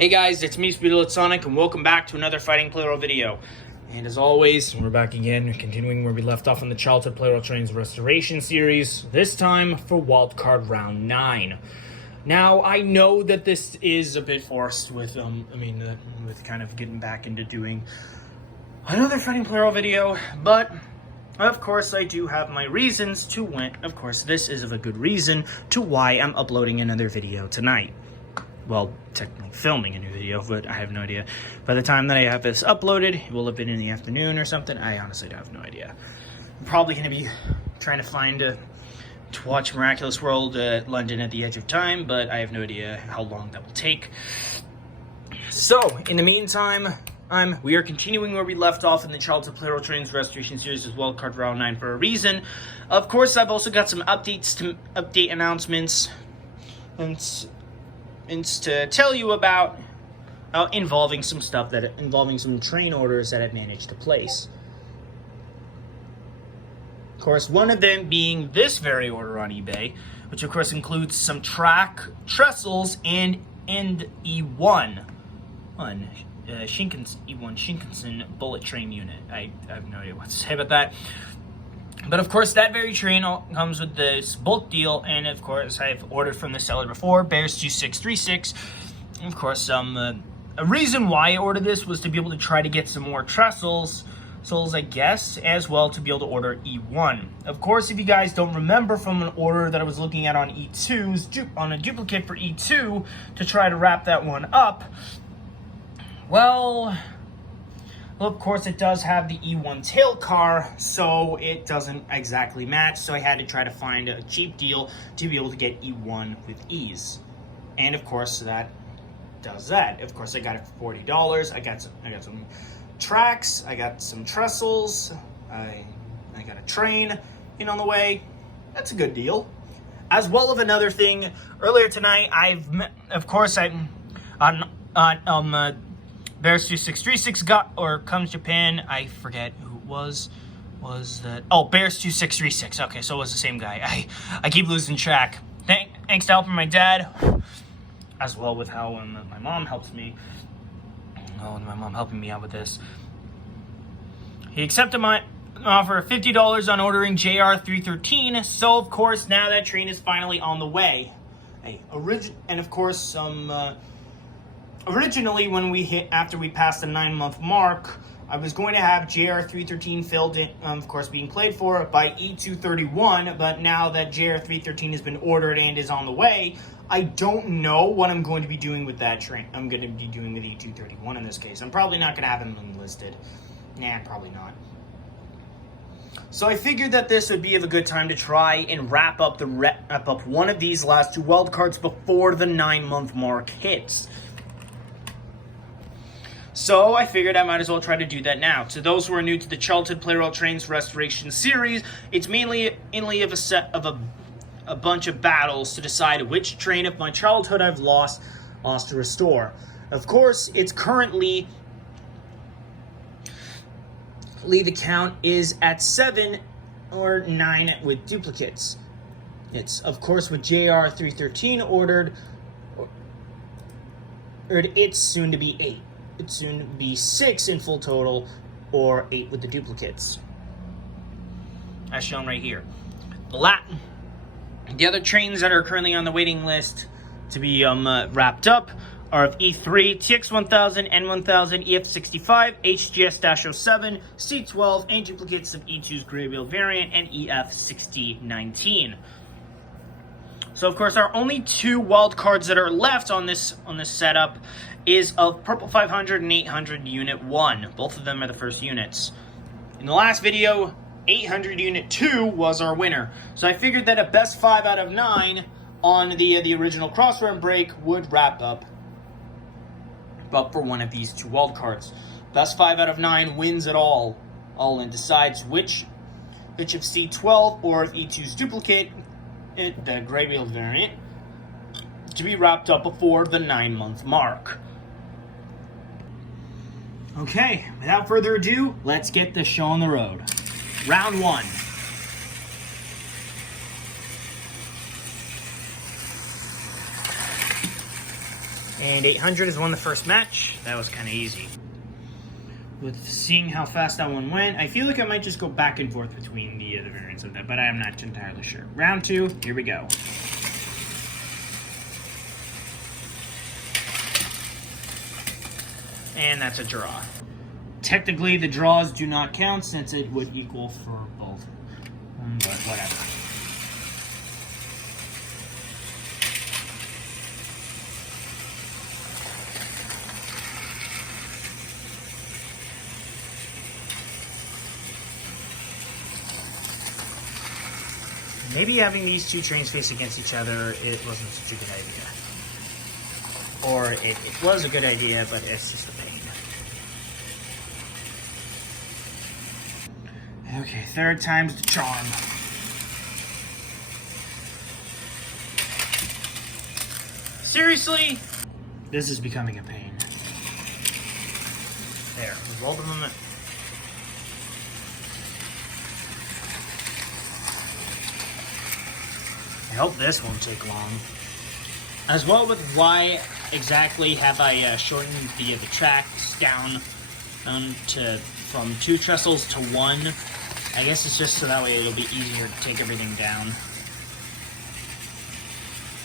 Hey guys, it's me, Sonic, and welcome back to another Fighting Plarail video. And as always, we're back again, continuing where we left off in the Childhood Plarail Trains Restoration series, this time for Wildcard Round 9. Now, I know that this is a bit forced with, with kind of getting back into doing another Fighting Plarail video, but of course I do have my reasons to when, of course this is of a good reason to why I'm uploading another video tonight. Well, technically filming a new video, but I have no idea. By the time that I have this uploaded, it will have been in the afternoon or something. I honestly have no idea. I'm probably going to be trying to find to watch Miraculous World London at the Edge of Time, but I have no idea how long that will take. So, in the meantime, we are continuing where we left off in the Childhood Plarail Trains Restoration series as well, Wildcard Round 9 for a reason. Of course, I've also got some update announcements and to tell you about involving some train orders that I've managed to place. Of course, one of them being this very order on eBay, which of course includes some track trestles and E1 Shinkansen bullet train unit. I have no idea what to say about that. But of course, that very train comes with this bulk deal, and of course, I've ordered from the seller before, Jr313. Of course, a reason why I ordered this was to be able to try to get some more trestles, I guess, as well to be able to order E1. Of course, if you guys don't remember from an order that I was looking at on E2's, on a duplicate for E2, to try to wrap that one up, well, of course, it does have the E1 tail car, so it doesn't exactly match. So I had to try to find a cheap deal to be able to get E1 with ease. And of course, that does that. Of course, I got it for $40. I got some tracks. I got some trestles. I got a train on the way. That's a good deal. As well as another thing, earlier tonight, Jr313 comes Japan. I forget who it was. Was that? Oh, Jr313. Okay, so it was the same guy. I keep losing track. Thanks to helping my dad, as well with how my mom helps me. Oh, and my mom helping me out with this. He accepted my offer of $50 on ordering Jr313. So of course now that train is finally on the way. And of course originally, after we passed the 9-month mark, I was going to have Jr313 filled in, of course, being played for by E231, but now that Jr313 has been ordered and is on the way, I don't know what I'm going to be doing with that train. I'm going to be doing with E231 in this case. I'm probably not going to have him enlisted. Nah, probably not. So I figured that this would be a good time to try and wrap up one of these last two wildcards before the 9-month mark hits. So I figured I might as well try to do that now. To those who are new to the Childhood Plarail Trains Restoration series, it's mainly a bunch of battles to decide which train of my childhood I've lost to restore. Of course, it's currently the count is at 7 or 9 with duplicates. It's of course with Jr313 ordered, it's soon to be 8. It's soon to be 6 in full total, or 8 with the duplicates, as shown right here. The other trains that are currently on the waiting list to be wrapped up are of E3, TX1000, N1000, EF65, HGS-07, C12, and duplicates of E2's Gray Wheel variant, and EF6019. So of course our only 2 wild cards that are left on this setup is of Purple 500 and 800 Unit 1. Both of them are the first units. In the last video, 800 Unit 2 was our winner. So I figured that a best 5 out of 9 on the original cross-run break would wrap up for one of these 2 wild cards. Best 5 out of 9 wins it all and decides which of C12 or of E2's duplicate, the Gray Wheel variant, to be wrapped up before the 9-month mark. Okay, without further ado, let's get the show on the road. Round 1. And 800 is won the first match. That was kind of easy. With seeing how fast that one went, I feel like I might just go back and forth between the other variants of that, but I am not entirely sure. Round 2, here we go. And that's a draw. Technically, the draws do not count since it would equal for both. But whatever. Maybe having these two trains face against each other, it wasn't such a good idea. Or it was a good idea, but it's just a pain. Okay, third time's the charm. Seriously? This is becoming a pain. There, we rolled them in. I hope this won't take long. As well with why exactly have I shortened the tracks down from 2 trestles to 1. I guess it's just so that way it'll be easier to take everything down.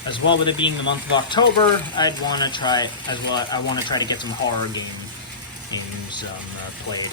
As well with it being the month of October, I'd want to try as well. I want to try to get some horror games played.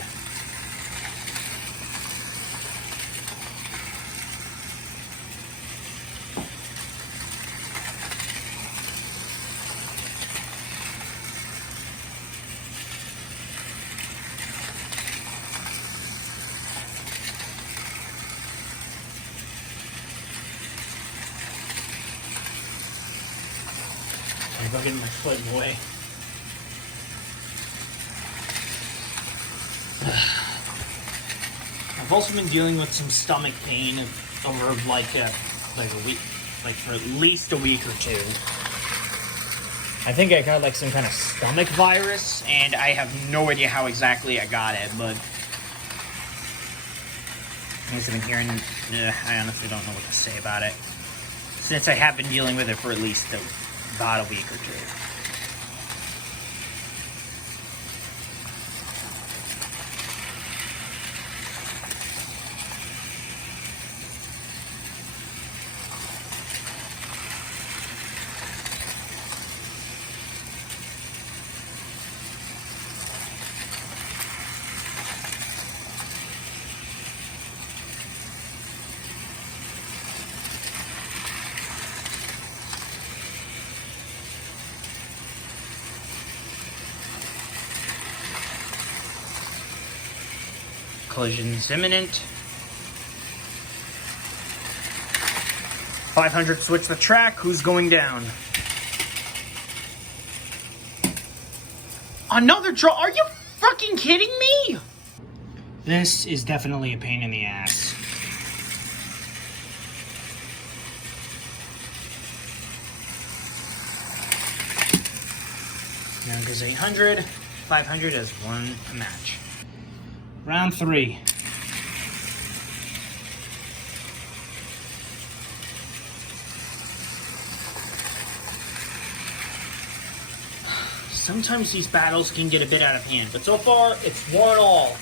I'm getting my foot in the way. I've also been dealing with some stomach pain over like a week, like for at least a week or 2. I think I got like some kind of stomach virus, and I have no idea how exactly I got it, but I've been hearing. I honestly don't know what to say about it, since I have been dealing with it for at least about a week or 2. Collision's imminent. 500 switch the track. Who's going down? Another draw? Are you fucking kidding me? This is definitely a pain in the ass. Now goes 800. 500 has won a match. Round 3. Sometimes these battles can get a bit out of hand, but so far it's 1-all.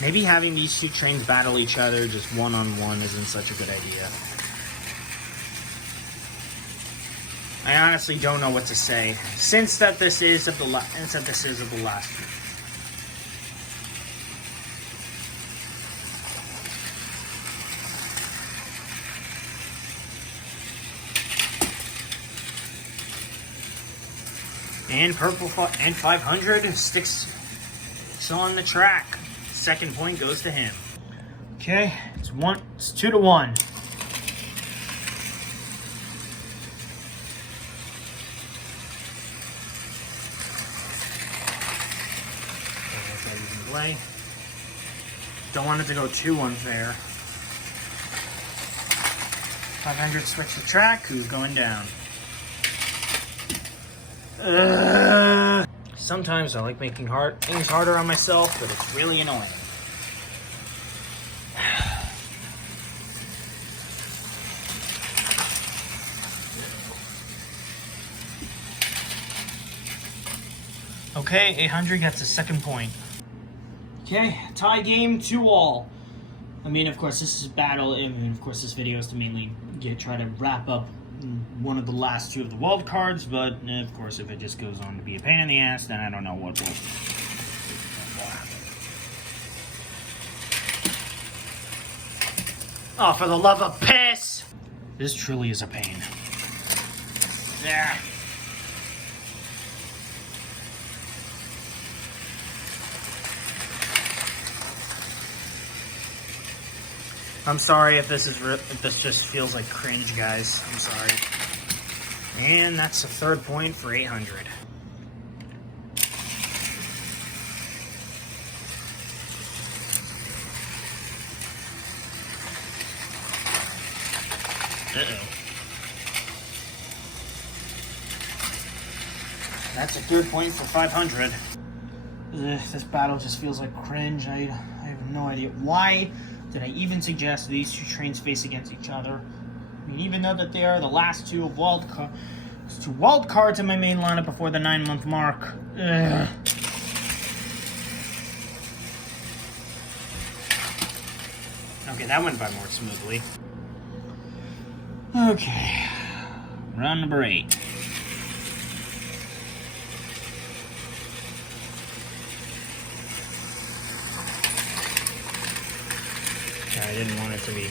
Maybe having these two trains battle each other just one-on-one isn't such a good idea. I honestly don't know what to say, since this is of the last year. And purple and 500 sticks on the track. Second point goes to him. Okay, it's 2-1. Play. Don't want it to go too unfair. 500 switch the track. Who's going down? Sometimes I like making things harder on myself, but it's really annoying. Okay, 800 gets a second point. Okay, tie game 2-all. I mean, of course, this is battle. I mean, of course, this video is to mainly try to wrap up one of the last two of the wild cards. But of course, if it just goes on to be a pain in the ass, then I don't know what will happen. Oh, for the love of piss! This truly is a pain. Yeah. I'm sorry if this just feels like cringe, guys. I'm sorry. And that's a third point for 800. Uh-oh. That's a third point for 500. This battle just feels like cringe. I have no idea why. Did I even suggest these two trains face against each other? I mean, even though that they are the last two of wild cards in my main lineup before the 9-month mark. Ugh. Okay, that went by more smoothly. Okay, round number 8. I didn't want it to be.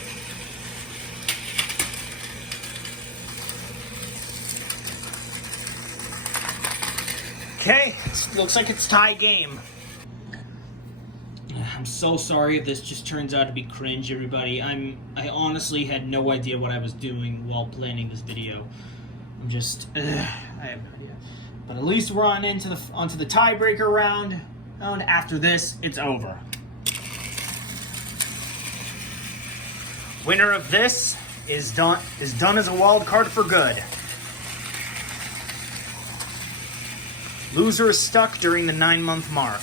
Okay, looks like it's tie game. I'm so sorry if this just turns out to be cringe, everybody. I honestly had no idea what I was doing while planning this video. I have no idea. But at least we're onto the tiebreaker round. And after this, it's over. Winner of this is done as a wild card for good. Loser is stuck during the 9-month mark.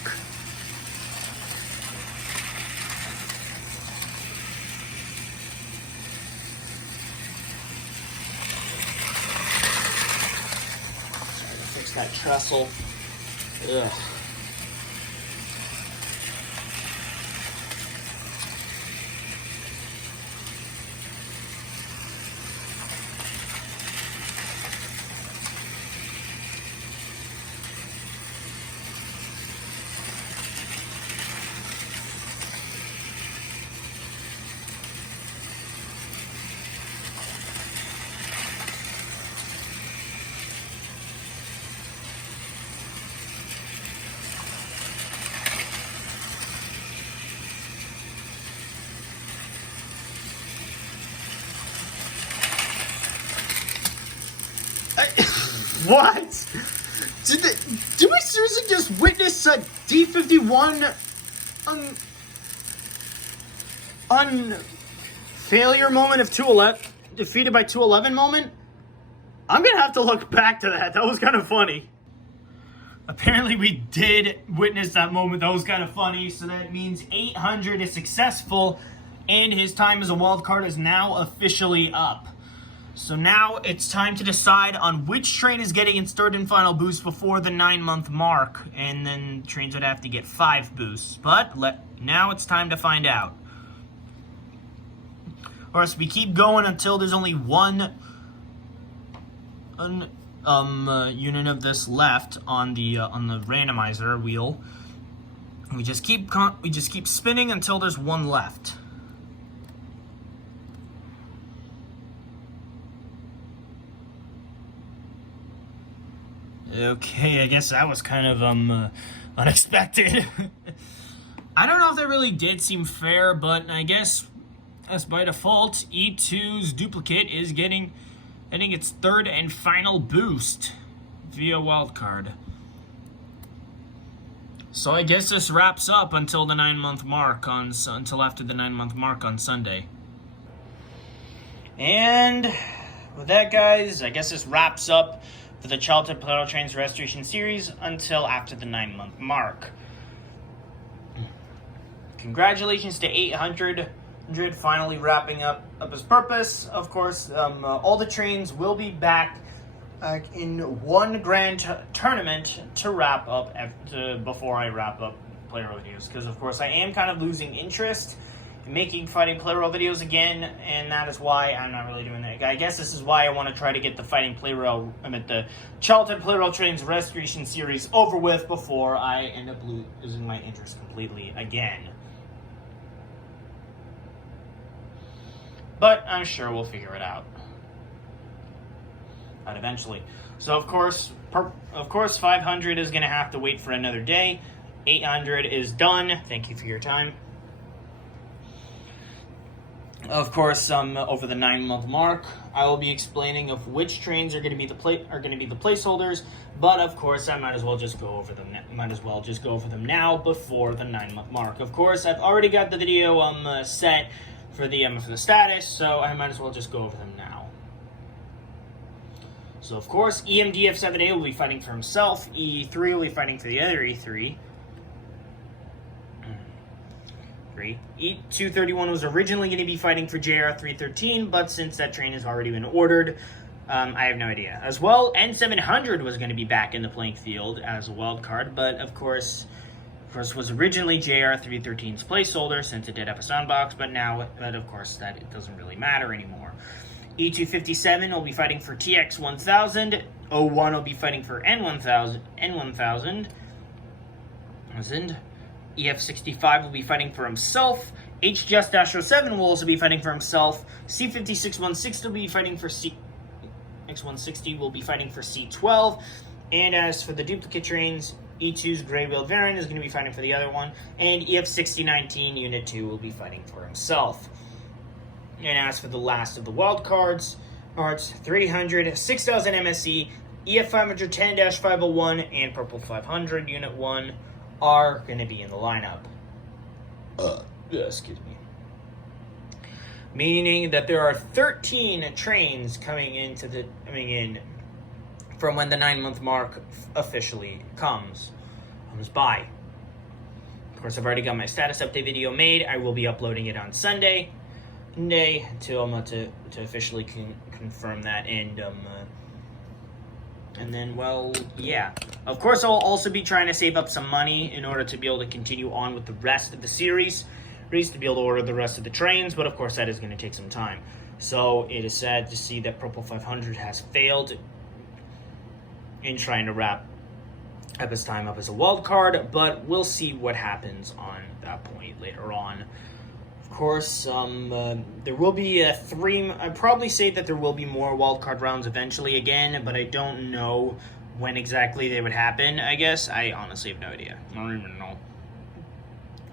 Try to fix that trestle. Ugh. What? Did we seriously just witness a D51 failure moment of 211, defeated by 211 moment? I'm gonna have to look back to that. That was kind of funny. Apparently we did witness that moment. That was kind of funny. So that means 800 is successful and his time as a wild card is now officially up. So now it's time to decide on which train is getting its third and final boost before the 9-month mark. And then trains would have to get 5 boosts. But now it's time to find out. Or else we keep going until there's only one unit of this left on the randomizer wheel. We just keep spinning until there's one left. Okay, I guess that was kind of unexpected. I don't know if that really did seem fair, but I guess as by default, E2's duplicate is getting its third and final boost via wildcard. So I guess this wraps up until the 9-month mark until after the 9-month mark on Sunday. And with that, guys, I guess this wraps up for the Childhood Plarail Trains Restoration series until after the 9-month mark. Congratulations to 800 finally wrapping up its purpose. Of course, all the trains will be back in one grand tournament to wrap up before I wrap up Plarail videos, because of course I am kind of losing interest in making Fighting Plarail videos again, and that is why I'm not really doing that. I guess this is why I want to try to get the the Childhood Plarail Trains Restoration series over with before I end up losing my interest completely again. But I'm sure we'll figure it out eventually. So of course 500 is going to have to wait for another day. 800 is done. Thank you for your time. Of course, over the 9-month mark, I will be explaining of which trains are going to be the placeholders. But of course, I might as well just go over them. Now before the 9-month mark. Of course, I've already got the video set for the status, so I might as well just go over them now. So of course, EMDF7A will be fighting for himself. E3 will be fighting for the other E3. Jr313 was originally going to be fighting for Jr313, but since that train has already been ordered, I have no idea. As well, N700 was going to be back in the playing field as a wild card, but of course was originally Jr313's placeholder since it did have a soundbox, but of course that it doesn't really matter anymore. E257 will be fighting for TX1000. 01 will be fighting for N1000. EF65 will be fighting for himself. HJust-07 will also be fighting for himself. C5616 will be fighting for X160 will be fighting for C12. And as for the duplicate trains, E2's Grey Wheel variant is going to be fighting for the other one. And EF6019 Unit 2 will be fighting for himself. And as for the last of the wild cards, 300, 6000 MSE, EF510-501, and Purple 500 Unit 1 are going to be in the lineup. Excuse me. Meaning that there are 13 trains coming in from when the 9-month mark officially comes by. Of course, I've already got my status update video made. I will be uploading it on Sunday to officially confirm that, and then, well, yeah. Of course, I'll also be trying to save up some money in order to be able to continue on with the rest of the series, to be able to order the rest of the trains, but of course that is going to take some time. So it is sad to see that Purple 500 has failed in trying to wrap up his time up as a wild card, but we'll see what happens on that point later on. Of course, there will be I'd probably say that there will be more wildcard rounds eventually again, but I don't know when exactly they would happen, I guess. I honestly have no idea. I don't even know.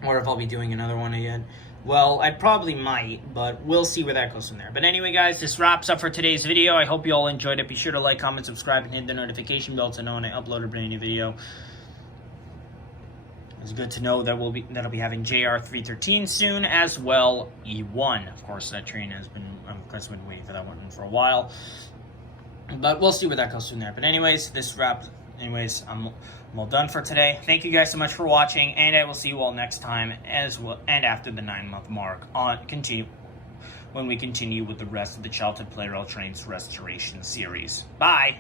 Or if I'll be doing another one again. Well, I probably might, but we'll see where that goes from there. But anyway, guys, this wraps up for today's video. I hope you all enjoyed it. Be sure to like, comment, subscribe, and hit the notification bell to know when I upload or brand new video. It's good to know that that'll be having Jr313 soon, as well E1. Of course, that train has been waiting for that one for a while, but we'll see where that goes from there. But anyways, I'm all done for today. Thank you guys so much for watching, and I will see you all next time as well, and after the 9-month mark when we continue with the rest of the Childhood Plarail Trains Restoration series. Bye.